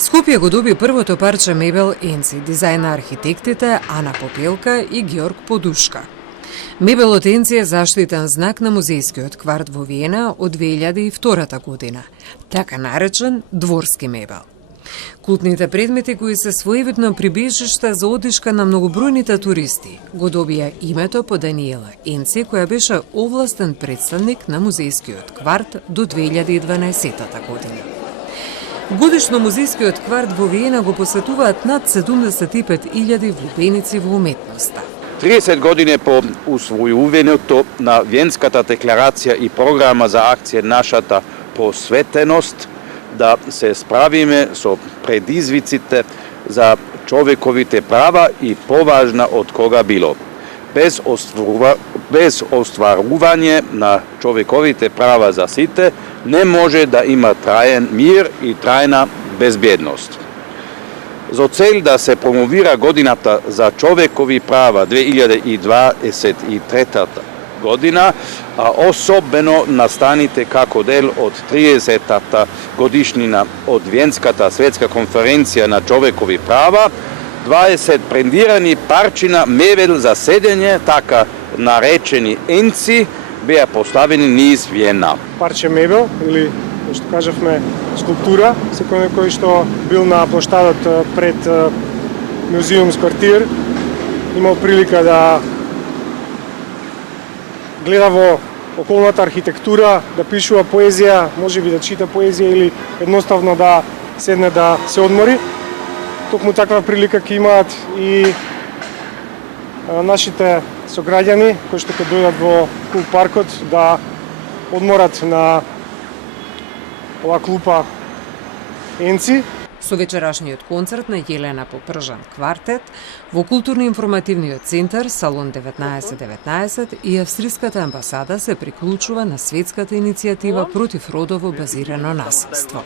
Скопје го доби првото парче мебел Енци, дизајн на архитектите Ана Попелка и Георг Подушка. Мебелот Енци е заштитен знак на музејскиот кварт во Виена од 2002 година, така наречен дворски мебел. Култните предмети кои се своевидно прибежиште за одишка на многобројните туристи го добија името по Даниела Енци, која беше овластен представник на музејскиот кварт до 2012 година. Годишно музејскиот кварт во Виена го посетуваат над 75.000 влюбеници во уметноста. 30 години по усвојувањето на Виенската декларација и програма за акција нашата посветеност да се справиме со предизвиците за човековите права и поважна од кога било. Без остварување на човековите права за сите не може да има траен мир и трајна безбедност. За цел да се промовира годината за човекови права 2023 година, а особено настаните како дел од 30-та годишнина од Виенската светска конференција на човекови права, 20 брендирани парчина мебел за седење, така наречени енци, беа поставени низ Виена. Парче мебел, или, што кажавме, скулптура, секој некој што бил на площадот пред Музеум Сквартир, имал прилика да гледа во околната архитектура, да пишува поезија, можеби да чита поезија или едноставно да седне да се одмори. Токму таква прилика ќе имаат и нашите сограѓани кои што ќе дојдат во Кул паркот да одморат на ова клупа Енци. Со вечерашниот концерт на Јелена Попржан квартет во културно-информативниот центар Салон 1919 и Австриската амбасада се приклучува на светската иницијатива против родово базирано насилство.